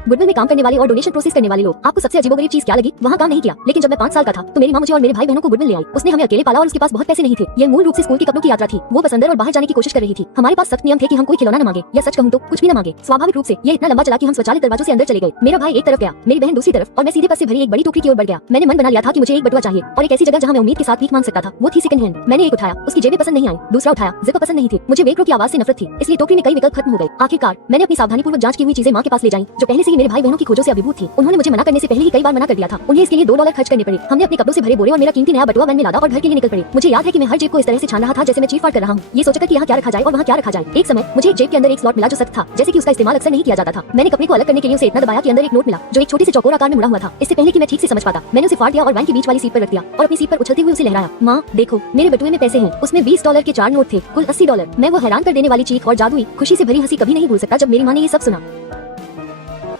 Goodwill में काम करने वाले और डोनेशन प्रोसेस करने वाले लोग। आपको सबसे अजीबोगरीब चीज क्या लगी? वहाँ काम नहीं किया, लेकिन जब मैं 5 साल का था तो मेरी माँ मुझे और मेरे भाई बहनों को गुडविल ले आई। उसने हमें अकेले पाला और उसके पास बहुत पैसे नहीं थे। यह मूल रूप से स्कूल के कपड़ों की यात्रा थी। वो बस अंदर और बाहर जाने की कोशिश कर रही थी। हमारे पास सख्त नियम थे कि हम कोई खिलौना न मांगे, या सच कहूँ तो कुछ भी न मांगे। स्वाभाविक रूप से ये इतना लंबा चला कि हम स्वचालित दरवाजों से अंदर चले गए। मेरा भाई एक तरफ गया, मेरी बहन दूसरी तरफ, और मैं सीधे बस से भरी एक बड़ी टोकरी की ओर बढ़ गया। मैंने मन बना लिया था कि मुझे एक बटुआ चाहिए और एक ऐसी जगह जहाँ मैं उम्मीद के साथ भीख मांग सकता था। वो थी सेकंड हैंड। मैंने एक उठाया, उसकी जेबें पसंद नहीं आई। दूसरा उठाया, जिप पसंद नहीं थी। मुझे वेल्क्रो की आवाज से नफरत थी, इसलिए टोकरी में कई विकल्प खत्म हो गए। आखिरकार मैंने अपनी सावधानीपूर्वक जांच की हुई चीजें माँ के पास ले जाईं, जो पहले से ही मेरे भाई बहनों की खोजों से अभिभूत थी। उन्होंने मुझे मना करने से पहले ही कई बार मना कर दिया था। उन्हें इसके लिए $2 खर्च करने पड़े। हमने अपने कपड़ों से भरे बोरे और मेरा कीमती नया बटुआ वैन में लादा और घर के लिए निकल पड़े। मुझे याद है कि मैं हर जेब को इस तरह से छान रहा था जैसे मैं चीट फाड़ कर रहा हूँ, ये सोचकर कि यहाँ क्या रखा जाए और वहाँ क्या रखा जाए। एक समय मुझे एक जेब के अंदर एक स्लॉट मिला जो सख्त था, जैसे कि उसका इस्तेमाल अक्सर नहीं किया जाता था। मैंने कपड़े को अलग करने के लिए उसे इतना दबाया कि अंदर एक नोट मिला जो एक छोटी सी चौकोर आकार में मुड़ा हुआ था। इससे पहले कि मैं ठीक से समझ पाता, मैंने उसे फाड़ दिया और वैन की बीच वाली सीट पर रख दिया और अपनी सीट पर उछलते हुए उसे लहराया। माँ देखो, मेरे बटुए में पैसे हैं। उसमें $20 के 4 नोट थे, कुल $80। मैं वो हैरान कर देने वाली चीख और जादुई खुशी से भरी हंसी कभी नहीं भूल सकता जब मेरी माँ ने ये सब सुना।